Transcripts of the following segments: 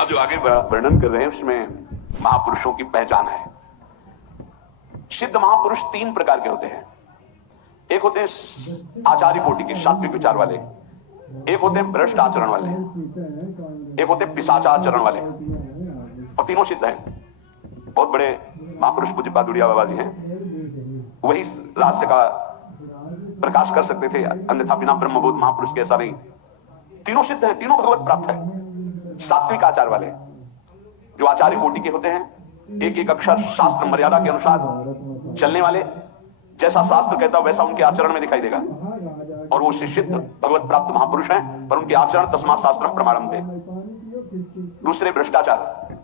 अब जो आगे वर्णन कर रहे हैं उसमें महापुरुषों की पहचान है। सिद्ध महापुरुष तीन प्रकार के होते हैं। एक होते हैं आचार्य कोटि के, सात्विक विचार वाले, एक होते हैं भ्रष्ट आचरण वाले, एक होते हैं पिशाचाचरण वाले, और तीनों सिद्ध हैं। बहुत बड़े महापुरुष पूज्यपाद उड़िया बाबा जी हैं, वही रहस्य का प्रकाश कर सकते थे, अन्यथा बिना ब्रह्मबोध महापुरुष के ऐसा नहीं। तीनों सिद्ध हैं, तीनों भगवत प्राप्त है। सात्विक आचार वाले जो आचार्य कोटि के होते हैं, एक एक अक्षर शास्त्र मर्यादा के अनुसार चलने वाले, जैसा शास्त्र कहता है वैसा उनके आचरण में दिखाई देगा, और वो सिद्ध भगवत प्राप्त महापुरुष हैं, पर उनके आचरण तस्मात् शास्त्रम प्रमाणम थे। दूसरे भ्रष्टाचार,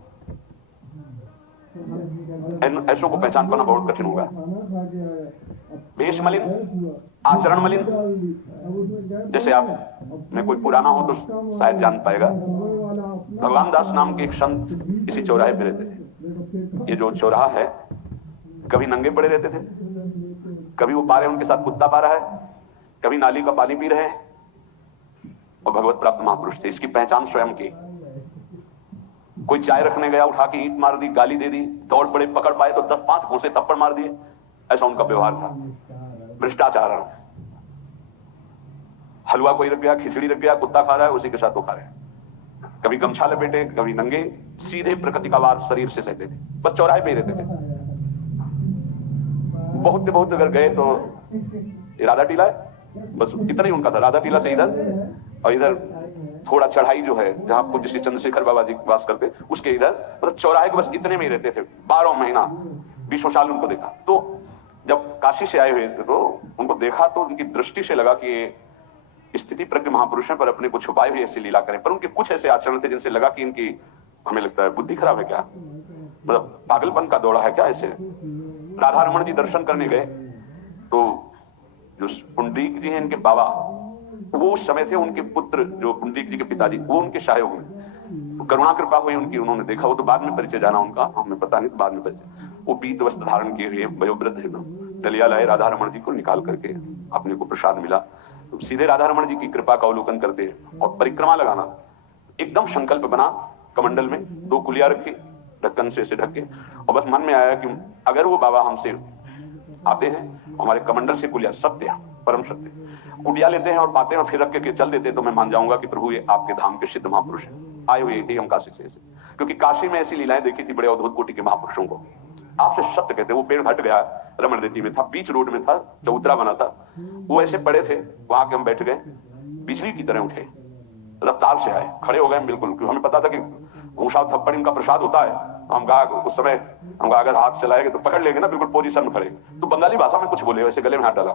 ऐसों को पहचान पाना बहुत कठिन होगा। वेश मलिन, आचरण मलिन, जैसे आप में कोई पुराना हो तो शायद जान पाएगा, भगवान दास नाम के एक संत इसी चौराहे पे रहते थे। ये जो चौराहा है, कभी नंगे पड़े रहते थे, कभी वो पा रहे उनके साथ कुत्ता पा रहा है, कभी नाली का पानी पी रहे हैं, और भगवत प्राप्त महापुरुष थे। इसकी पहचान स्वयं की। कोई चाय रखने गया, उठा के ईंट मार दी, गाली दे दी, दौड़ पड़े, पकड़ पाए तो 10-5 घूंसे थप्पड़ मार दिए, ऐसा उनका व्यवहार था। भ्रष्टाचार, हलवा कोई रख गया, खिचड़ी रख गया, कुत्ता खा रहा है, उसी के साथ वो खा रहे हैं। कभी गमछा लपेटे, कभी नंगे, सीधे प्रकृति का वार शरीर से सहते थे, बस चौराहे पे ही रहते थे। बहुत अगर गए तो राधा टीला है, बस इतना ही उनका था। राधा टीला से इधर, और इधर थोड़ा चढ़ाई जो है जहां पूज्य श्री चंद्रशेखर बाबा जी वास करते, उसके इधर, मतलब चौराहे के बस इतने में ही रहते थे 12 महीना, 20 साल उनको देखा। तो जब काशी से आए हुए थे तो उनको देखा तो उनकी दृष्टि से लगा कि ये स्थिति प्रज्ञ महापुरुष हैं, पर अपने को छुपाए हुए ऐसी लीला करें। पर उनके कुछ ऐसे आचरण थे जिनसे लगा कि इनकी, हमें लगता है बुद्धि खराब है क्या, मतलब पागलपन का दौड़ा है क्या ऐसे। राधा रमण जी दर्शन करने गए तो जो पुंडरीक जी हैं इनके बाबा, वो उस समय थे, उनके पुत्र जो पुंडरीक जी के पिताजी, वो उनके सहयोग में, तो करुणा कृपा हुई उनकी, उन्होंने देखा। वो तो बाद में परिचय जाना उनका, हमें पता नहीं, तो बाद में परिचय। वो पीत वस्त्र धारण किए हुए वयोवृद्ध है, दलिया लाए, राधा रमण जी को निकाल करके अपने को प्रसाद मिला, तो सीधे राधा रमण जी की कृपा का अवलोकन करते हैं। और परिक्रमा लगाना, एकदम संकल्प बना, कमंडल में 2 कुलिया रखी, ढक्कन से ढक के, और बस मन में आया कि अगर वो बाबा हमसे आते हैं, हमारे कमंडल से कुलिया, सत्य परम सत्य कुलिया लेते हैं और पाते हैं और फिर रख के चल देते, तो मैं मान जाऊंगा कि प्रभु ये आपके धाम के सिद्ध महापुरुष हैं, आए हुए थे हम काशी से ऐसे। क्योंकि काशी में ऐसी लीलाएं देखी थी बड़े अद्भुत कोटि के महापुरुषों को। आपसे सत्य कहते, वो पेड़ हट गया, रमण रेती में था, बीच रोड में था, चबूतरा बना था, वो ऐसे पड़े थे, वहां के हम बैठ गए, बिजली की तरह उठे, रफ्तार से आए, खड़े हो गए बिल्कुल, क्योंकि हमें पता था कि घूसा थप्पड़ इनका प्रसाद होता है। हम कहा उस समय, हम कहा अगर हाथ चलाएंगे तो पकड़ लेंगे ना, बिल्कुल पोजीशन में खड़े। तो बंगाली भाषा में कुछ बोले, वैसे गले में हाथ डाला,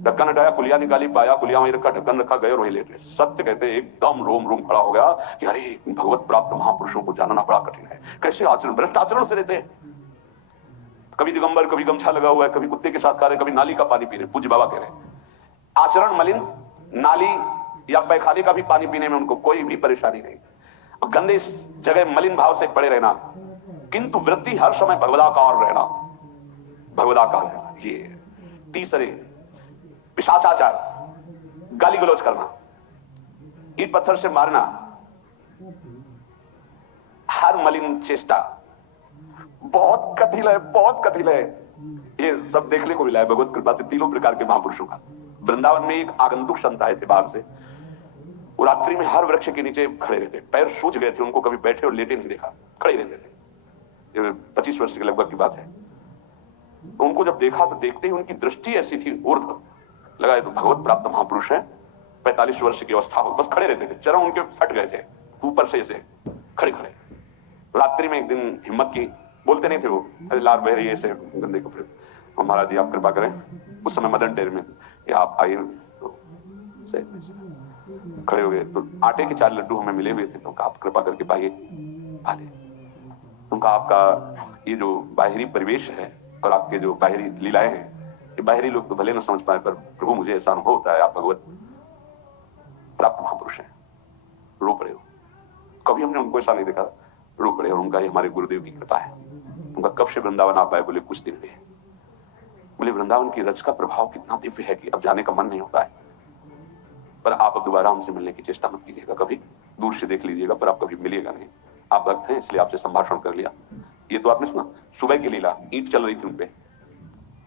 ढक्कन हटाया, कुलिया निकाली, पाया कुलिया वहीं रखा, ढक्कन रखा, गए और वहीं लेटे। सत्य कहते एकदम रोम रोम खड़ा हो गया कि अरे भगवत प्राप्त महापुरुषों को जानना बड़ा कठिन है, कैसे आचरण, भ्रष्ट आचरण से रहते हैं, कभी दिगंबर, कभी गमछा लगा हुआ है, कभी कुत्ते के साथ खा रहे, कभी नाली का पानी पी रहे। पूज्य बाबा कह रहे आचरण मलिन, नाली या पैखाने का भी पानी पीने में उनको कोई भी परेशानी नहीं, गंदे जगह मलिन भाव से पड़े रहना, किंतु वृत्ति हर समय भगवदाकार रहना, भगवदाकार रहना। ये तीसरे पिशाचाचार, गाली गलौज करना, ईंट पत्थर से मारना, हर मलिन चेष्टा, बहुत कठिन है, बहुत कठिन है। ये सब देखने को मिला है भगवत कृपा से तीनों प्रकार के महापुरुषों का। वृंदावन में एक आगंतुक संत आए थे बाहर से, वो रात्रि में हर वृक्ष के नीचे खड़े रहते, पैर सूज गए थे, उनको कभी बैठे और लेटे नहीं देखा, खड़े रहते थे। 25 वर्ष के लगभग की बात है। तो उनको जब देखा तो देखते ही उनकी दृष्टि ऐसी थी, ऊर्ध्व लगा, तो भगवत प्राप्त महापुरुष है, 45 वर्ष की अवस्था हो, बस खड़े रहते थे, चरण उनके फट गए थे ऊपर से ऐसे खड़े खड़े। रात्रि में एक दिन हिम्मत की, बोलते नहीं थे वो, अरे लार बह रही है ऐसे गंदे कपड़े, और महाराज जी आप कृपा करें, उस समय मदन डेयर में, या आप आइए, तो खड़े हो गए। तो आटे के 4 लड्डू हमें मिले हुए थे, तो आप कृपा करके पाइए, खा ले। उनका आपका ये जो बाहरी परिवेश है और आपके जो बाहरी लीलाएं हैं, ये बाहरी लोग तो भले न समझ पाए, पर प्रभु मुझे ऐसा अनुभव होता है आप भगवत प्राप्त महापुरुष हैं। रो पड़े हो, कभी हमने उनको ऐसा नहीं देखा, रो पड़े, और उनका ये हमारे गुरुदेव की कृपा है। उनका कब से वृंदावन आप आए, बोले कुछ दिन में। बोले वृंदावन की रज का प्रभाव कितना दिव्य है कि अब जाने का मन नहीं होता है, पर आप अब दोबारा हमसे मिलने की चेष्टा मत कीजिएगा, कभी दूर से देख लीजिएगा, पर आप कभी मिलिएगा नहीं। आप भक्त हैं इसलिए आपसे संभाषण कर लिया। ये तो आपने सुना सुबह की लीला, ईंट चल रही थी उनपे,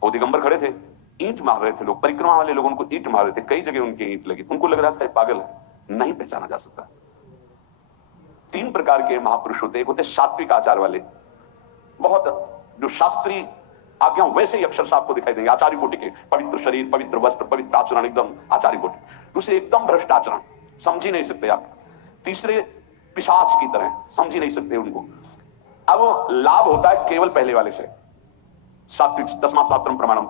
वो दिगंबर खड़े थे, ईंट मार रहे थे लोग, परिक्रमा वाले लोग उनको ईंट मार रहे थे, कई जगह उनकी ईंट लगी, उनको लग रहा था पागल है, नहीं पहचाना जा सकता। 3 प्रकार के महापुरुष होते, एक होते सात्विक आचार वाले, बहुत जो शास्त्रीय आज्ञा वैसे ही अक्षर आपको दिखाई देंगे, आचार्य कोटि के, पवित्र शरीर, पवित्र वस्त्र, पवित्र आचरण, एकदम आचार्य कोटि। दूसरे एकदम भ्रष्ट आचरण, समझ ही नहीं सकते आप। तीसरे पिशाच की तरह, समझ ही नहीं सकते उनको। अब लाभ होता है केवल पहले वाले से, सात्विक, तस्मात् शास्त्रम प्रमाणम।